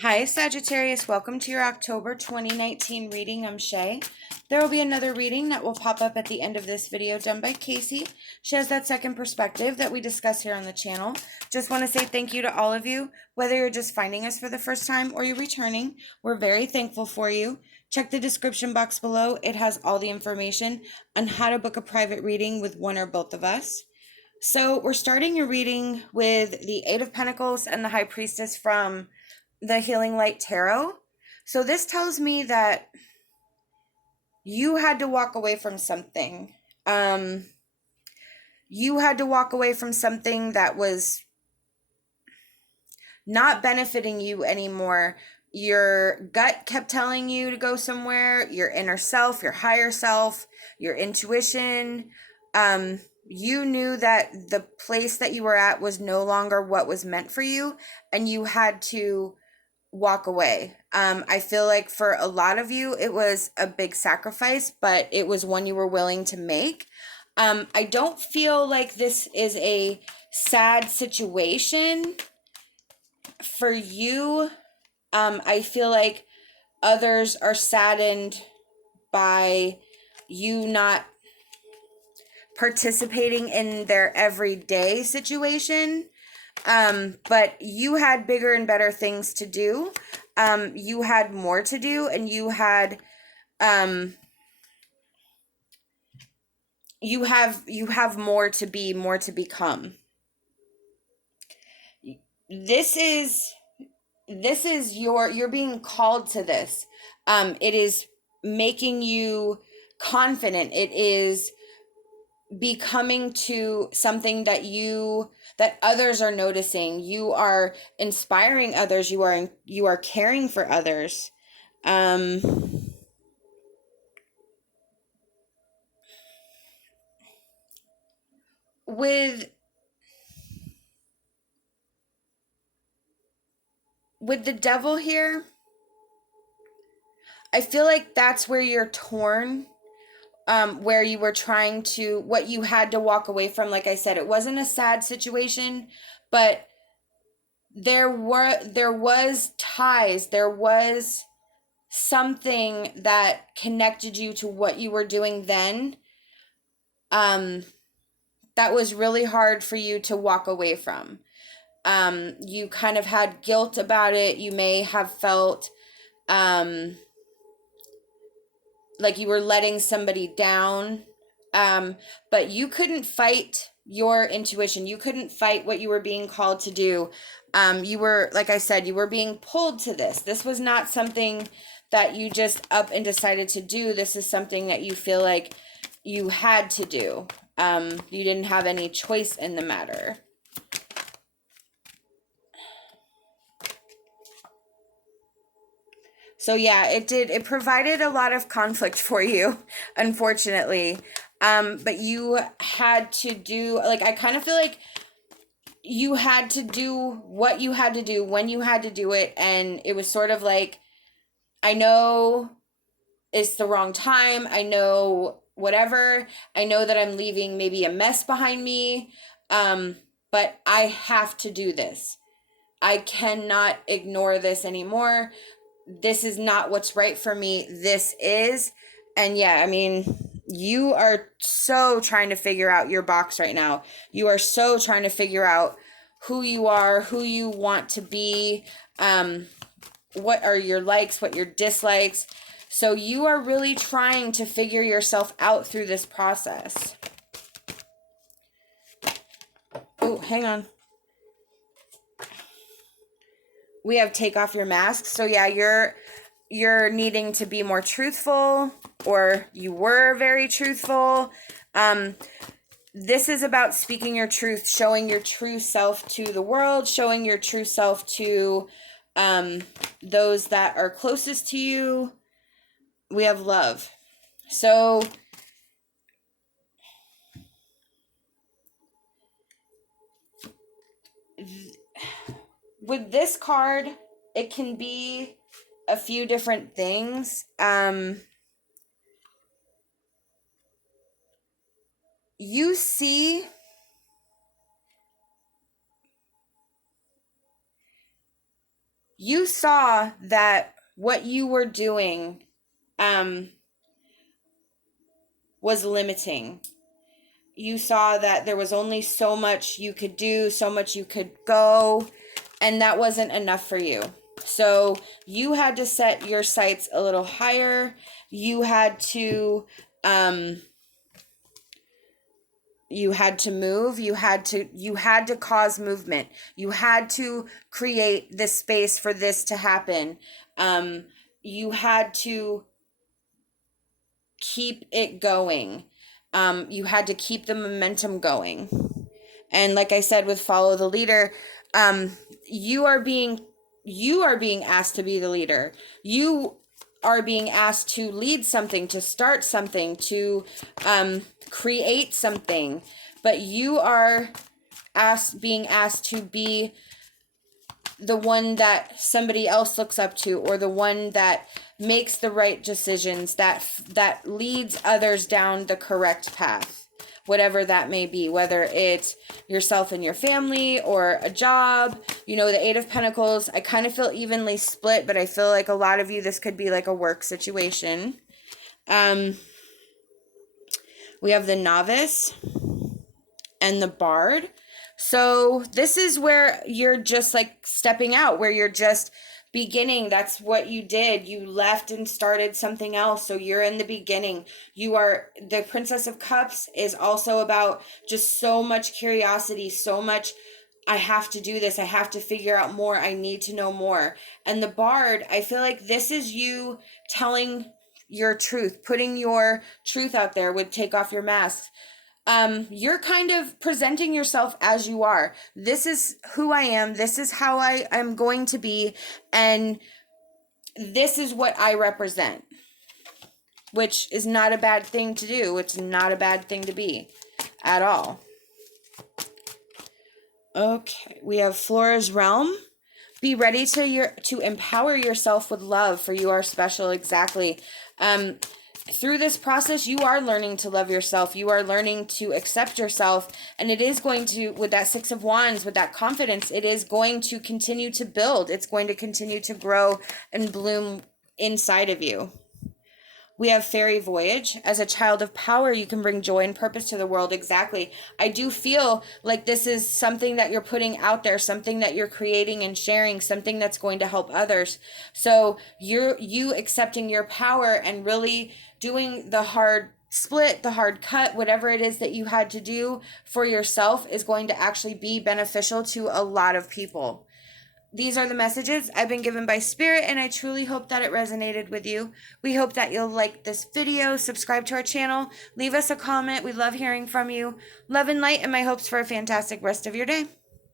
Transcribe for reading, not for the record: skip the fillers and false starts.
Hi, Sagittarius. Welcome to your October 2019 reading. I'm SHAE. There will be another reading that will pop up at the end of this video done by KACEE. She has that second perspective that we discuss here on the channel. Just want to say thank you to all of you. Whether you're just finding us for the first time or you're returning, we're very thankful for you. Check the description box below. It has all the information on how to book a private reading with one or both of us. So we're starting your reading with the Eight of Pentacles and the High Priestess from the Healing Light Tarot. So this tells me that you had to walk away from something. You had to walk away from something that was not benefiting you anymore. Your gut kept telling you to go somewhere, your inner self, your higher self, your intuition. You knew that the place that you were at was no longer what was meant for you, and you had to walk away. I feel like for a lot of you, it was a big sacrifice, but it was one you were willing to make. I don't feel like this is a sad situation for you. I feel like others are saddened by you not participating in their everyday situation. But you had bigger and better things to do. You had more to do, and you have more to be, more to become. This is you're being called to this. It is making you confident. It is becoming to something that others are noticing. You are inspiring others. You are caring for others. With the devil here, I feel like that's where you're torn. Where you were trying to, what you had to walk away from. Like I said, it wasn't a sad situation, but there was ties, there was something that connected you to what you were doing then, that was really hard for you to walk away from. You kind of had guilt about it. You may have felt like you were letting somebody down. But you couldn't fight your intuition. You couldn't fight what you were being called to do. You were, like I said, you were being pulled to this. This was not something that you just up and decided to do. This is something that you feel like you had to do. You didn't have any choice in the matter. So yeah, it provided a lot of conflict for you, unfortunately. But you had to do, like, I kind of feel like you had to do what you had to do when you had to do it. And it was sort of like, I know it's the wrong time. I know whatever. I know that I'm leaving maybe a mess behind me. But I have to do this. I cannot ignore this anymore. This is not what's right for me. This is. And yeah, I mean, you are so trying to figure out your box right now. You are so trying to figure out who you are, who you want to be, what are your likes, what your dislikes. So you are really trying to figure yourself out through this process. Oh, hang on. We have take off your mask. So yeah, you're needing to be more truthful, or you were very truthful. This is about speaking your truth, showing your true self to the world, showing your true self to those that are closest to you. We have love. So with this card, it can be a few different things. You see you saw that what you were doing was limiting. You saw that there was only so much you could do, so much you could go, and that wasn't enough for you. So you had to set your sights a little higher. You had to move. You had to cause movement. You had to create this space for this to happen. You had to keep it going. You had to keep the momentum going. And like I said, with follow the leader, you are being asked to be the leader. You are being asked to lead something, to start something, to create something, but you are being asked to be the one that somebody else looks up to, or the one that makes the right decisions, that leads others down the correct path, whatever that may be, whether it's yourself and your family or a job. You know, the Eight of Pentacles, I kind of feel evenly split, but I feel like a lot of you, this could be like a work situation. We have the Novice and the Bard. So this is where you're just like stepping out, where you're just beginning. That's what you did. You left and started something else. So you're in the beginning. You are the Princess of Cups is also about just so much curiosity, so much, I have to do this. I have to figure out more. I need to know more. And the Bard, I feel like this is you telling your truth, putting your truth out there, would take off your mask. You're kind of presenting yourself as you are. This is who I am. This is how I am going to be. And this is what I represent, which is not a bad thing to do. It's not a bad thing to be at all. Okay, we have Flora's Realm. Be ready to empower yourself with love, for you are special. Exactly. Through this process, you are learning to love yourself. You are learning to accept yourself. And it is going to, with that Six of Wands, with that confidence, it is going to continue to build. It's going to continue to grow and bloom inside of you. We have Fairy Voyage. As a child of power, you can bring joy and purpose to the world. Exactly. I do feel like this is something that you're putting out there, something that you're creating and sharing, something that's going to help others. So you accepting your power and really doing the hard split, the hard cut, whatever it is that you had to do for yourself is going to actually be beneficial to a lot of people. These are the messages I've been given by Spirit, and I truly hope that it resonated with you. We hope that you'll like this video, subscribe to our channel, leave us a comment. We love hearing from you. Love and light, and my hopes for a fantastic rest of your day.